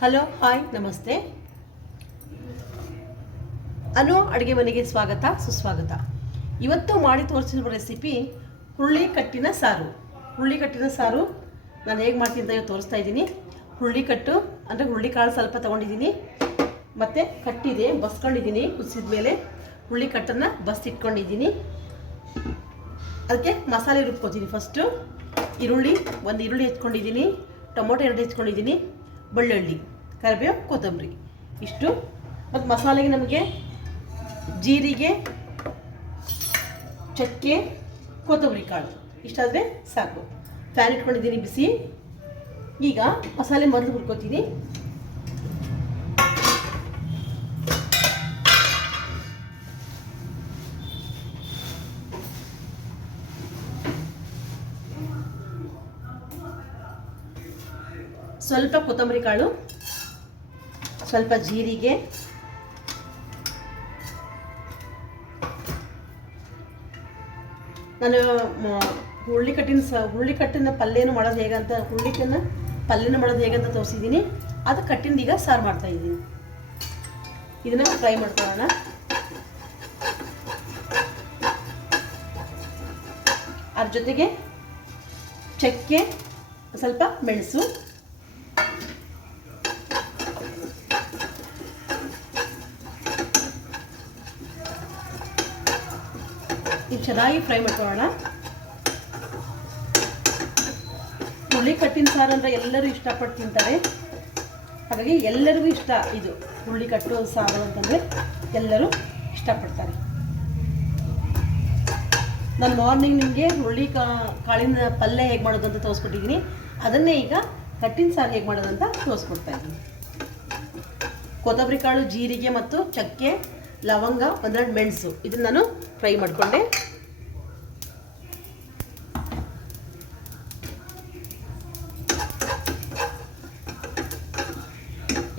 Hello hi ನಮಸ್ತೆ. ಅನು ಅಡುಗೆ ಮನೆಗೆ ಸ್ವಾಗತ ಸುಸ್ವಾಗತ. ಇವತ್ತು ಮಾಡಿ ತೋರಿಸಿರುವ ರೆಸಿಪಿ ಹುರುಳಿಕಟ್ಟಿನ ಸಾರು. ಹುರುಳಿಕಟ್ಟಿನ ಸಾರು ನಾನು ಹೇಗೆ ಮಾಡ್ತೀನಿ ಅಂತ ತೋರಿಸ್ತಾ ಇದ್ದೀನಿ. ಹುರುಳಿಕಟ್ಟು ಅಂದರೆ ಹುರುಳಿಕಾಳು ಸ್ವಲ್ಪ ತೊಗೊಂಡಿದ್ದೀನಿ, ಮತ್ತು ಕಟ್ಟಿದೆ ಬಸ್ಕೊಂಡಿದ್ದೀನಿ. ಕುದಿಸಿದ ಮೇಲೆ ಹುರುಳಿಕಟ್ಟನ್ನು ಬಸ್ತಿಟ್ಕೊಂಡಿದ್ದೀನಿ. ಅದಕ್ಕೆ ಮಸಾಲೆ ರುಬ್ಕೊತೀನಿ. ಫಸ್ಟು ಒಂದು ಈರುಳ್ಳಿ ಹೆಚ್ಕೊಂಡಿದ್ದೀನಿ, ಟೊಮೊಟೊ 2 ಹೆಚ್ಕೊಂಡಿದ್ದೀನಿ, ಬೆಳ್ಳುಳ್ಳಿ, ಕರಿಬೇವು, ಕೊತ್ತಂಬರಿ ಇಷ್ಟು. ಮತ್ತು ಮಸಾಲೆಗೆ ನಮಗೆ ಜೀರಿಗೆ, ಚಕ್ಕೆ, ಕೊತ್ತಂಬರಿ ಕಾಳು ಇಷ್ಟಾದರೆ ಸಾಕು. ಫ್ಯಾನ್ ಇಟ್ಕೊಂಡಿದ್ದೀನಿ ಬಿಸಿ. ಈಗ ಮಸಾಲೆ ಮೊದಲು ಹುರ್ಕೋತೀನಿ. ಸ್ವಲ್ಪ ಕೊತ್ತಂಬರಿ ಕಾಳು, ಸ್ವಲ್ಪ ಜೀರಿಗೆ, ನಾನು ಹುರುಳಿಕಟ್ಟಿನ ಪಲ್ಯನೂ ಮಾಡೋದು ಹೇಗಂತ ಪಲ್ಯನೂ ಮಾಡೋದು ಹೇಗಂತ ತೋರಿಸಿದ್ದೀನಿ. ಅದು ಕಟ್ಟಿಂದ ಈಗ ಸಾರು ಮಾಡ್ತಾ ಇದ್ದೀನಿ. ಇದನ್ನು ಫ್ರೈ ಮಾಡ್ಕೊಳ್ಳೋಣ. ಅದ್ರ ಜೊತೆಗೆ ಚಕ್ಕೆ, ಸ್ವಲ್ಪ ಮೆಣಸು, ಇದು ಚೆನ್ನಾಗಿ ಫ್ರೈ ಮಾಡ್ಕೊಳ್ಳೋಣ. ಹುರುಳಿಕಟ್ಟಿನ ಸಾರು ಅಂದರೆ ಎಲ್ಲರೂ ಇಷ್ಟಪಟ್ಟು ತಿಂತಾರೆ. ಹಾಗಾಗಿ ಎಲ್ಲರಿಗೂ ಇಷ್ಟ ಇದು ಹುರುಳಿಕಟ್ಟು ಸಾರು ಅಂತಂದರೆ ಎಲ್ಲರೂ ಇಷ್ಟಪಡ್ತಾರೆ. ನಾನು ಮಾರ್ನಿಂಗ್ ನಿಮಗೆ ಕಾಳಿನ ಪಲ್ಯ ಹೇಗೆ ಮಾಡೋದು ಅಂತ ತೋರಿಸ್ಕೊಟ್ಟಿದ್ದೀನಿ. ಅದನ್ನೇ ಈಗ ಕಟ್ಟಿನ ಸಾರು ಹೇಗೆ ಮಾಡೋದಂತ ತೋರಿಸ್ಕೊಡ್ತಾ ಇದ್ದೀನಿ. ಕೊತ್ತಂಬರಿ ಕಾಳು, ಜೀರಿಗೆ ಮತ್ತು ಚಕ್ಕೆ, ಲವಂಗ, 12 ಮೆಣಸು ಇದನ್ನು ನಾನು ಫ್ರೈ ಮಾಡಿಕೊಂಡೆ.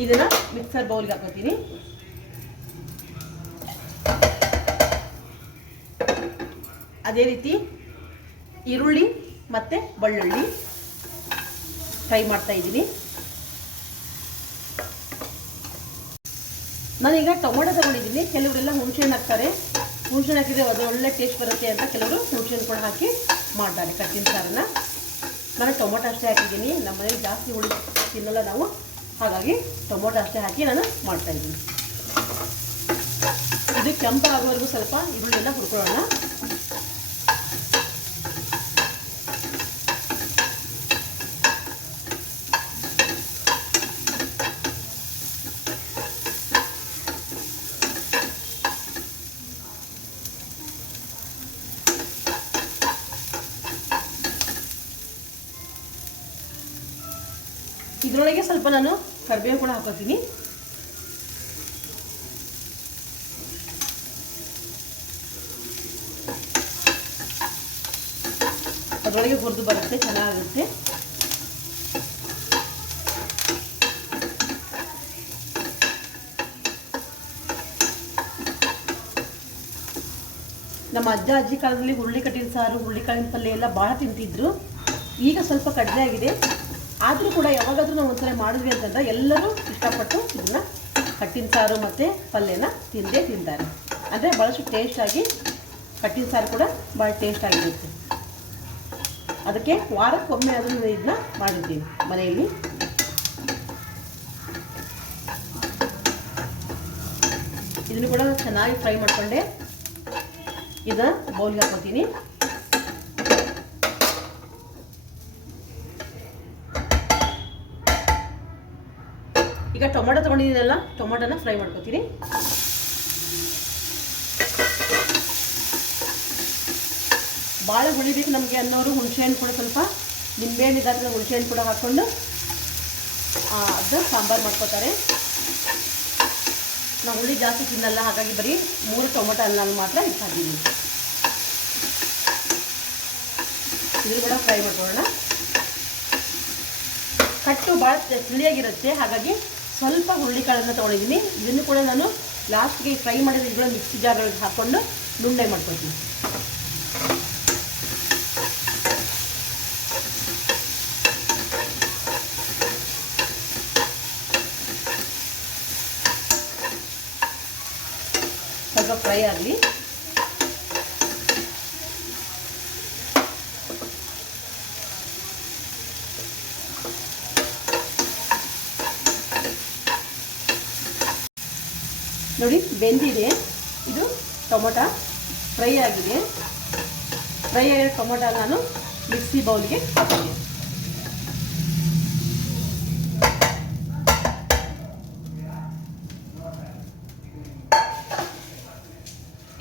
ಇದನ್ನು ಮಿಕ್ಸರ್ ಬೌಲ್ಗೆ ಹಾಕೋತೀನಿ. ಅದೇ ರೀತಿ ಈರುಳ್ಳಿ ಮತ್ತು ಬೆಳ್ಳುಳ್ಳಿ ಫ್ರೈ ಮಾಡ್ತಾ ಇದ್ದೀನಿ. ನಾನೀಗ ಟೊಮೊಟೊ ತಗೊಂಡಿದ್ದೀನಿ. ಕೆಲವರೆಲ್ಲ ಹುಣಸೆಹಣ್ಣು ಹಾಕ್ತಾರೆ. ಹುಣಸೆಹಣ್ಣು ಹಾಕಿದರೆ ಅದು ಒಳ್ಳೆ ಟೇಸ್ಟ್ ಬರುತ್ತೆ ಅಂತ ಕೆಲವರು ಹುಣಸೆಹಣ್ಣು ಕೂಡ ಹಾಕಿ ಮಾಡ್ತಾರೆ ಕಟ್ಟಿನ ಸಾರನ್ನ. ನಾನು ಟೊಮೊಟೊ ಅಷ್ಟೇ ಹಾಕಿದ್ದೀನಿ. ನಮ್ಮ ಮನೇಲಿ ಜಾಸ್ತಿ ಹುಳಿ ತಿನ್ನಲ್ಲ ನಾವು, ಹಾಗಾಗಿ ಟೊಮೊಟೊ ಅಷ್ಟೇ ಹಾಕಿ ನಾನು ಮಾಡ್ತಾಯಿದ್ದೀನಿ. ಇದು ಕೆಂಪಾಗೋವರೆಗೂ ಸ್ವಲ್ಪ ಈರುಳ್ಳಿಯೆಲ್ಲ ಹುರ್ಕೊಳ್ಳೋಣ. ಇದರೊಳಗೆ ಸ್ವಲ್ಪ ನಾನು ಕರಿಬೇವು ಕೂಡ ಹಾಕೋತೀನಿ. ಅದರೊಳಗೆ ಹುರಿದು ಬರುತ್ತೆ, ಚೆನ್ನಾಗುತ್ತೆ. ನಮ್ಮ ಅಜ್ಜ ಅಜ್ಜಿ ಕಾಲದಲ್ಲಿ ಹುರುಳಿಕಟ್ಟಿನ ಸಾರು, ಹುರುಳಿಕಾಳಿನ ಪಲ್ಯ ಎಲ್ಲ ಭಾಳ ತಿಂತಿದ್ರು. ಈಗ ಸ್ವಲ್ಪ ಕಡಿಮೆ ಆಗಿದೆ. ಆದರೂ ಕೂಡ ಯಾವಾಗಾದರೂ ನಾವು ಒಂದ್ಸಲ ಮಾಡಿದ್ವಿ ಅಂತಂದ್ರೆ ಎಲ್ಲರೂ ಇಷ್ಟಪಟ್ಟು ಇದನ್ನು ಕಟ್ಟಿನ ಸಾರು ಮತ್ತು ಪಲ್ಯನ ತಿಂತಾರೆ. ಅಂದರೆ ಭಾಳಷ್ಟು ಟೇಸ್ಟಾಗಿ ಕಟ್ಟಿನ ಸಾರು ಕೂಡ ಭಾಳ ಟೇಸ್ಟಾಗಿರುತ್ತೆ. ಅದಕ್ಕೆ ವಾರಕ್ಕೊಮ್ಮೆ ಆದರೂ ಇದನ್ನ ಮಾಡಿರ್ತೀನಿ ಮನೆಯಲ್ಲಿ. ಇದನ್ನು ಕೂಡ ಚೆನ್ನಾಗಿ ಫ್ರೈ ಮಾಡಿಕೊಂಡೆ ಇದನ್ನು ಬೌಲ್ಗೆ ಹಾಕೋತೀನಿ. ಈಗ ಟೊಮೊಟೊ ತೊಗೊಂಡಿದ್ದೀನಲ್ಲ, ಟೊಮೊಟೊನ ಫ್ರೈ ಮಾಡ್ಕೊತೀನಿ. ಭಾಳ ಹುಳಿಬೇಕು ನಮಗೆ ಅನ್ನೋರು ಹುಣಸೆಹಣ್ಣು ಕೂಡ ಸ್ವಲ್ಪ ನಿಂಬೆಹಣ್ಣು ಇದಾದ್ರೆ ಹುಣಸೆಹಣ್ಣು ಕೂಡ ಹಾಕ್ಕೊಂಡು ಅದನ್ನ ಸಾಂಬಾರು ಮಾಡ್ಕೋತಾರೆ. ನಾವು ಹುಳಿ ಜಾಸ್ತಿ ತಿನ್ನಲ್ಲ, ಹಾಗಾಗಿ ಬರೀ 3 ಟೊಮೊಟೊ ಅನ್ನ ಮಾತ್ರ ಹಾಕಿದ್ದೀನಿ. ಇದನ್ನು ಕೂಡ ಫ್ರೈ ಮಾಡ್ಕೊಳ್ಳೋಣ. ಕಟ್ಟು ಭಾಳ ತಿಳಿಯಾಗಿರುತ್ತೆ, ಹಾಗಾಗಿ ಸ್ವಲ್ಪ ಹುರುಳಿಕಾಳನ್ನು ತೊಗೊಂಡಿದ್ದೀನಿ. ಇದನ್ನು ಕೂಡ ನಾನು ಲಾಸ್ಟ್ಗೆ ಫ್ರೈ ಮಾಡಿದ ಇದನ್ನ ಮಿಕ್ಸಿ ಜಾರ್ಗಳಿಗೆ ಹಾಕ್ಕೊಂಡು ನುಣ್ಣಗೆ ಮಾಡ್ಕೊಳ್ತೀನಿ. ಸ್ವಲ್ಪ ಫ್ರೈ ಆಗಲಿ. ನೋಡಿ ಬೆಂದಿದೆ. ಇದು ಟೊಮೊಟೊ ಫ್ರೈ ಆಗಿದೆ. ಫ್ರೈ ಆಗಿರೋ ಟೊಮೊಟೊ ನಾನು ಮಿಕ್ಸಿ ಬೌಲ್ಗೆ ಹಾಕ್ತೀನಿ.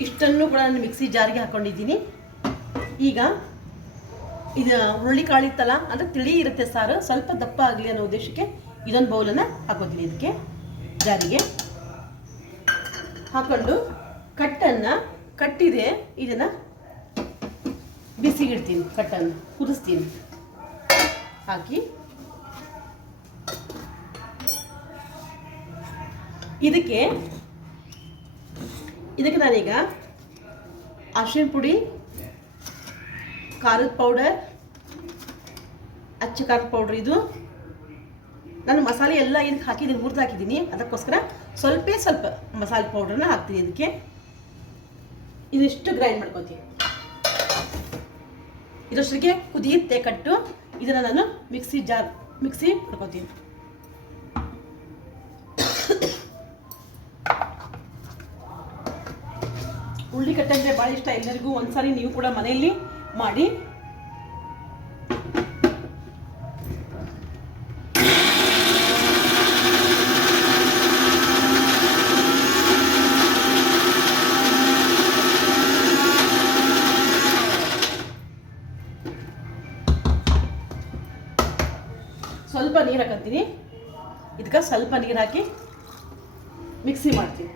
ಇಷ್ಟನ್ನು ಕೂಡ ನಾನು ಮಿಕ್ಸಿ ಜಾರಿಗೆ ಹಾಕ್ಕೊಂಡಿದ್ದೀನಿ. ಈಗ ಇದು ಹುರುಳಿಕಾಳಿತ್ತಲ್ಲ, ಅಂದರೆ ತಿಳಿ ಇರುತ್ತೆ ಸಾರು, ಸ್ವಲ್ಪ ದಪ್ಪ ಆಗಲಿ ಅನ್ನೋ ಉದ್ದೇಶಕ್ಕೆ ಇದೊಂದು ಬೌಲನ್ನು ಹಾಕೋತೀನಿ. ಇದಕ್ಕೆ ಜಾರಿಗೆ ಹಾಕೊಂಡು ಕಟ್ಟಿದೆ ಇದನ್ನು ಬಿಸಿಗಿಡ್ತೀನಿ. ಕಟ್ಟನ್ನು ಕುದಿಸ್ತೀನಿ. ಹಾಕಿ ಇದಕ್ಕೆ ನಾನೀಗ ಅರಿಶಿನ ಪುಡಿ, ಖಾರದ ಪೌಡರ್, ಅಚ್ಚ ಖಾರದ ಪೌಡ್ರ್, ಇದು ನಾನು ಮಸಾಲೆ ಎಲ್ಲ ಇದಕ್ಕೆ ಹಾಕಿದ್ದೀನಿ, ಹುರಿದು ಹಾಕಿದ್ದೀನಿ. ಅದಕ್ಕೋಸ್ಕರ ಸ್ವಲ್ಪ ಮಸಾಲೆ ಪೌಡ್ರನ್ನ ಹಾಕ್ತೀನಿ. ಇದಕ್ಕೆ ಇದಿಷ್ಟು ಗ್ರೈಂಡ್ ಮಾಡ್ಕೊತೀನಿ. ಇದಷ್ಟಕ್ಕೆ ಕುದಿಯುತ್ತೆ ಕಟ್ಟು. ಇದನ್ನು ನಾನು ಮಿಕ್ಸಿ ಮಾಡ್ಕೊತೀನಿ. ಹುರುಳಿ ಕಟ್ಟೆ ಅಂದರೆ ಭಾಳ ಇಷ್ಟ ಎಲ್ಲರಿಗೂ. ಒಂದ್ಸಾರಿ ನೀವು ಕೂಡ ಮನೆಯಲ್ಲಿ ಮಾಡಿ. ಸ್ವಲ್ಪ ನೀರು ಹಾಕಂತೀನಿ. ಇದಕ್ಕೆ ಸ್ವಲ್ಪ ನೀರು ಹಾಕಿ ಮಿಕ್ಸಿ ಮಾಡ್ತೀನಿ.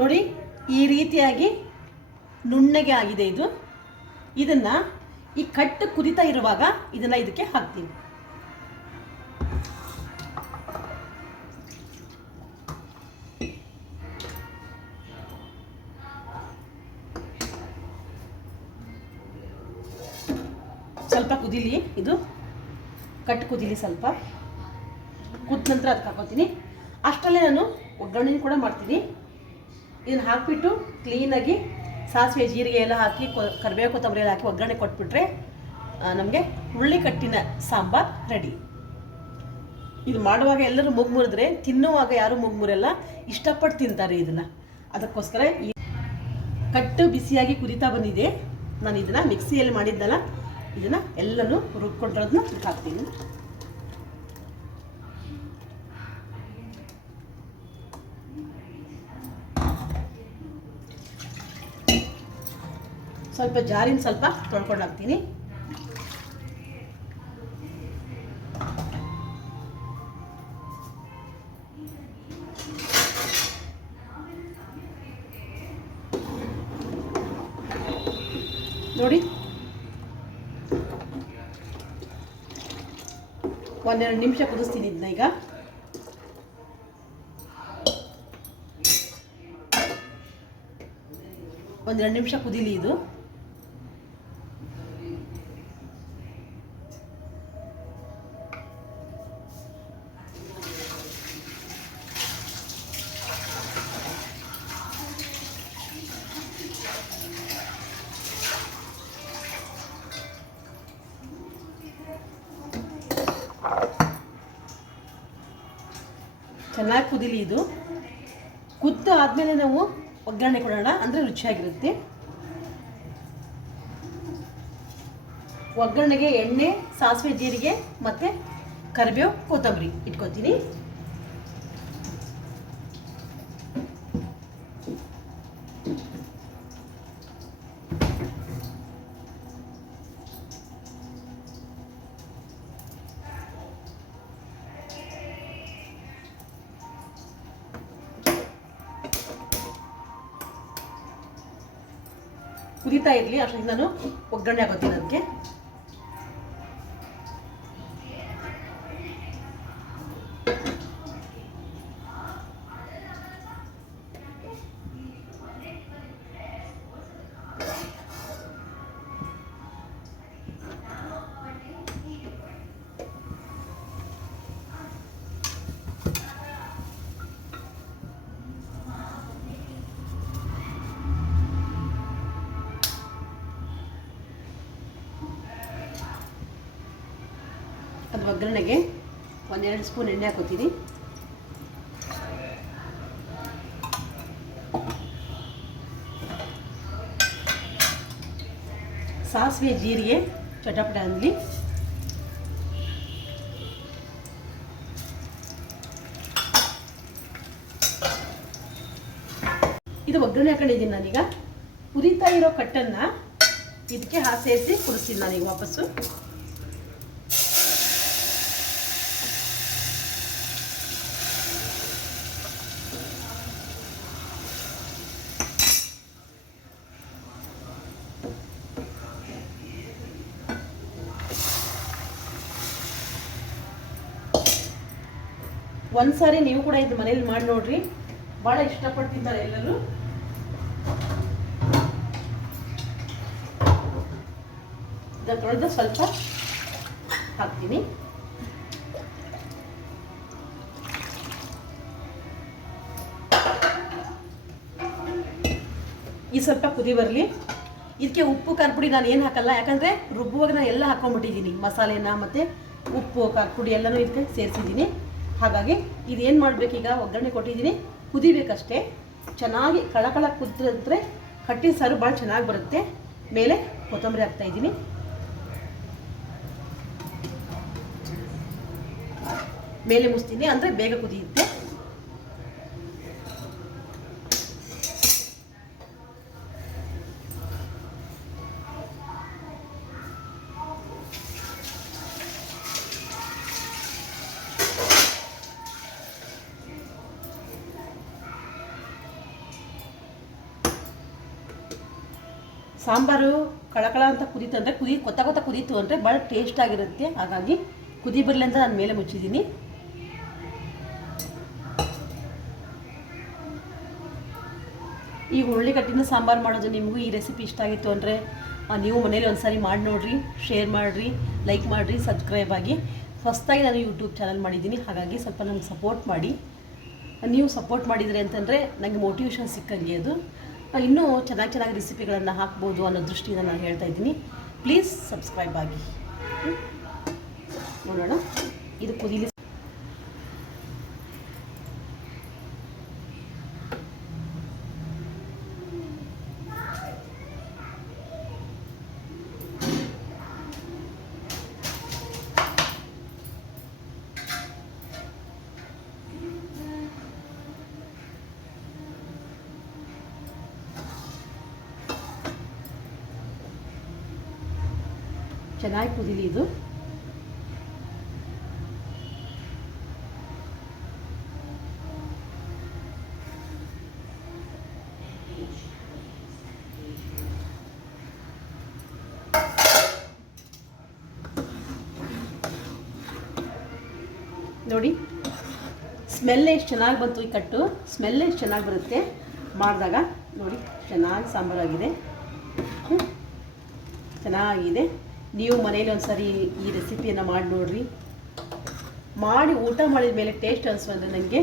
ನೋಡಿ ಈ ರೀತಿಯಾಗಿ ನುಣ್ಣಗೆ ಆಗಿದೆ ಇದು. ಇದನ್ನು ಈ ಕಟ್ಟು ಕುದಿತಾ ಇರುವಾಗ ಇದನ್ನು ಇದಕ್ಕೆ ಹಾಕ್ತೀನಿ. ಸ್ವಲ್ಪ ಕುದಿಲಿ, ಇದು ಕಟ್ಟು ಕುದಿಲಿ. ಸ್ವಲ್ಪ ಕುದ್ದ ನಂತರ ಅದಕ್ಕೆ ಹಾಕೋತೀನಿ. ಅಷ್ಟರಲ್ಲೇ ನಾನು ಒಗ್ಗರಣೆ ಕೂಡ ಮಾಡ್ತೀನಿ. ಇದನ್ನು ಹಾಕಿಬಿಟ್ಟು ಕ್ಲೀನಾಗಿ ಸಾಸಿವೆ ಜೀರಿಗೆ ಎಲ್ಲ ಹಾಕಿ ಕರಿಬೇವು ಕೊತ್ತಂಬರಿ ಎಲ್ಲ ಹಾಕಿ ಒಗ್ಗರಣೆ ಕೊಟ್ಬಿಟ್ರೆ ನಮಗೆ ಹುರುಳಿಕಟ್ಟಿನ ಸಾಂಬಾರ್ ರೆಡಿ. ಇದು ಮಾಡುವಾಗ ಎಲ್ಲರೂ ಮುರಿದ್ರೆ ತಿನ್ನುವಾಗ ಯಾರೂ ಮುರಲ್ಲ, ಇಷ್ಟಪಟ್ಟು ತಿಂತಾರೆ ಇದನ್ನು. ಅದಕ್ಕೋಸ್ಕರ ಈ ಕಟ್ಟು ಬಿಸಿಯಾಗಿ ಕುದಿತಾ ಬಂದಿದೆ. ನಾನು ಇದನ್ನು ಮಿಕ್ಸಿಯಲ್ಲಿ ಮಾಡಿದ್ದಲ್ಲ, ಇದನ್ನು ಎಲ್ಲನೂ ರುಬ್ಕೊಂಡಿರೋದನ್ನ ಹಾಕ್ತೀನಿ. ಸ್ವಲ್ಪ ಜಾರಿನ ಸ್ವಲ್ಪ ತೊಳ್ಕೊಂಡು ಹಾಕ್ತೀನಿ. ನೋಡಿ ಒಂದೆರಡು ನಿಮಿಷ ಕುದಿಸ್ತೀನಿ ಇದನ್ನ. ಈಗ ಒಂದೆರಡು ನಿಮಿಷ ಕುದಿಲಿ ಇದು. ಚೆನ್ನಾಗಿ ಕುದಿಲಿ ಇದು. ಕುದ್ದ ಆದಮೇಲೆ ನಾವು ಒಗ್ಗರಣೆ ಕೊಡೋಣ, ಅಂದರೆ ರುಚಿಯಾಗಿರುತ್ತೆ. ಒಗ್ಗರಣೆಗೆ ಎಣ್ಣೆ, ಸಾಸಿವೆ ಜೀರಿಗೆ ಮತ್ತು ಕರಿಬೇವು ಕೊತ್ತಂಬರಿ ಇಟ್ಕೊತೀನಿ. ಕುದೀತಾ ಇರಲಿ, ಅಷ್ಟೊಂದು ನಾನು ಒಗ್ಗರಣೆ ಹಾಕೋತೀನಿ ಅದಕ್ಕೆ. ಅದು ಒಗ್ಗರಣೆಗೆ 1-2 ಸ್ಪೂನ್ ಎಣ್ಣೆ ಹಾಕೋತೀನಿ. ಸಾಸಿವೆ ಜೀರಿಗೆ ಚಟಪಟ ಅಂದ್ಲಿ. ಇದು ಒಗ್ಗರಣೆ ಹಾಕೊಂಡಿದ್ದೀನಿ ನಾನೀಗ. ಕುದೀತಾ ಇರೋ ಕಟ್ಟನ್ನು ಇದಕ್ಕೆ ಸೇರಿಸಿ ಕುದಿಸ್ತೀನಿ ನಾನೀಗ ವಾಪಸ್ಸು. ಒಂದ್ಸಾರಿ ನೀವು ಕೂಡ ಇದು ಮನೇಲಿ ಮಾಡಿ ನೋಡ್ರಿ, ಭಾಳ ಇಷ್ಟಪಟ್ಟು ತಿಂತಾರೆ ಎಲ್ಲರೂ. ಇದರೊಳಗೆ ಸ್ವಲ್ಪ ಹಾಕ್ತೀನಿ. ಈ ಸ್ವಲ್ಪ ಕುದಿ ಬರಲಿ. ಇದಕ್ಕೆ ಉಪ್ಪು ಖಾರ ಪುಡಿ ನಾನು ಏನು ಹಾಕಲ್ಲ, ಯಾಕಂದರೆ ರುಬ್ಬುವಾಗ ನಾನು ಎಲ್ಲ ಹಾಕ್ಕೊಂಡ್ಬಿಟ್ಟಿದ್ದೀನಿ, ಮಸಾಲೆನ ಮತ್ತು ಉಪ್ಪು ಖಾರ ಪುಡಿ ಎಲ್ಲನೂ ಇದಕ್ಕೆ ಸೇರಿಸಿದ್ದೀನಿ. ಹಾಗಾಗಿ ಇದೇನು ಮಾಡಬೇಕೀಗ, ಒಗ್ಗರಣೆ ಕೊಟ್ಟಿದ್ದೀನಿ, ಕುದಿಬೇಕಷ್ಟೇ. ಚೆನ್ನಾಗಿ ಕಳಕಳ ಕುದಿದ್ರೆ ಕಟ್ಟಿನ ಸಾರು ಭಾಳ ಚೆನ್ನಾಗಿ ಬರುತ್ತೆ. ಮೇಲೆ ಕೊತ್ತಂಬರಿ ಹಾಕ್ತಾಯಿದ್ದೀನಿ. ಮೇಲೆ ಮುಚ್ತೀನಿ, ಅಂದರೆ ಬೇಗ ಕುದಿಯುತ್ತೆ. ಸಾಂಬಾರು ಕಳಕಳ ಅಂತ ಕುದೀತು ಅಂದರೆ ಕೊತ್ತ ಕುದೀತು ಅಂದರೆ ಭಾಳ ಟೇಸ್ಟಾಗಿರುತ್ತೆ. ಹಾಗಾಗಿ ಕುದಿ ಬರಲಿ ಅಂತ ನಾನು ಮೇಲೆ ಮುಚ್ಚಿದ್ದೀನಿ. ಈ ಹುರುಳಿಗಟ್ಟಿನ ಸಾಂಬಾರು ಮಾಡೋದು ನಿಮಗೂ ಈ ರೆಸಿಪಿ ಇಷ್ಟ ಆಗಿತ್ತು ಅಂದರೆ ನೀವು ಮನೇಲಿ ಒಂದ್ಸಾರಿ ಮಾಡಿ ನೋಡಿರಿ, ಶೇರ್ ಮಾಡಿರಿ, ಲೈಕ್ ಮಾಡಿರಿ, ಸಬ್ಸ್ಕ್ರೈಬ್ ಆಗಿ. ಹೊಸದಾಗಿ ನಾನು ಯೂಟ್ಯೂಬ್ ಚಾನಲ್ ಮಾಡಿದ್ದೀನಿ, ಹಾಗಾಗಿ ಸ್ವಲ್ಪ ನನಗೆ ಸಪೋರ್ಟ್ ಮಾಡಿ. ನೀವು ಸಪೋರ್ಟ್ ಮಾಡಿದರೆ ಅಂತಂದರೆ ನನಗೆ ಮೋಟಿವೇಶನ್ ಸಿಕ್ಕಂಗೆ ಅದು ಇನ್ನೂ ಚೆನ್ನಾಗಿ ರೆಸಿಪಿಗಳನ್ನು ಹಾಕ್ಬೋದು ಅನ್ನೋ ದೃಷ್ಟಿಯಿಂದ ನಾನು ಹೇಳ್ತಾ ಇದ್ದೀನಿ. ಪ್ಲೀಸ್ ಸಬ್ಸ್ಕ್ರೈಬ್ ಆಗಿ. ನೋಡೋಣ, ಇದು ಕುದೀಲಿ. ಚೆನ್ನಾಗಿ ಕುದೀಲಿ ಇದು. ನೋಡಿ ಸ್ಮೆಲ್ ಎಷ್ಟು ಚೆನ್ನಾಗಿ ಬಂತು, ಈ ಕಟ್ಟು ಸ್ಮೆಲ್ ಎಷ್ಟು ಚೆನ್ನಾಗಿ ಬರುತ್ತೆ ಮಾಡಿದಾಗ. ನೋಡಿ ಚೆನ್ನಾಗಿ ಸಾಂಬಾರಾಗಿದೆ, ಚೆನ್ನಾಗಿದೆ. ನೀವು ಮನೇಲಿ ಒಂದ್ಸರಿ ಈ ರೆಸಿಪಿಯನ್ನು ಮಾಡಿ ನೋಡಿರಿ. ಮಾಡಿ ಊಟ ಮಾಡಿದ ಮೇಲೆ ಟೇಸ್ಟ್ ಅನಿಸು ಅಂದರೆ ನನಗೆ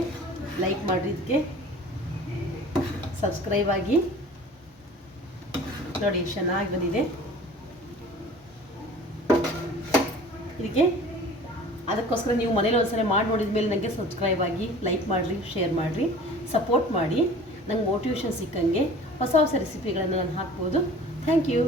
ಲೈಕ್ ಮಾಡಿರಿ, ಇದಕ್ಕೆ ಸಬ್ಸ್ಕ್ರೈಬ್ ಆಗಿ. ನೋಡಿ ಚೆನ್ನಾಗಿ ಬಂದಿದೆ. ಇದಕ್ಕೆ ಅದಕ್ಕೋಸ್ಕರ ನೀವು ಮನೇಲಿ ಒಂದ್ಸರಿ ಮಾಡಿ ನೋಡಿದ ಮೇಲೆ ನನಗೆ ಸಬ್ಸ್ಕ್ರೈಬ್ ಆಗಿ, ಲೈಕ್ ಮಾಡಿರಿ, ಶೇರ್ ಮಾಡಿರಿ, ಸಪೋರ್ಟ್ ಮಾಡಿ. ನಂಗೆ ಮೋಟಿವೇಶನ್ ಸಿಕ್ಕಂಗೆ ಹೊಸ ರೆಸಿಪಿಗಳನ್ನು ನಾನು ಹಾಕ್ಬೋದು. Thank you.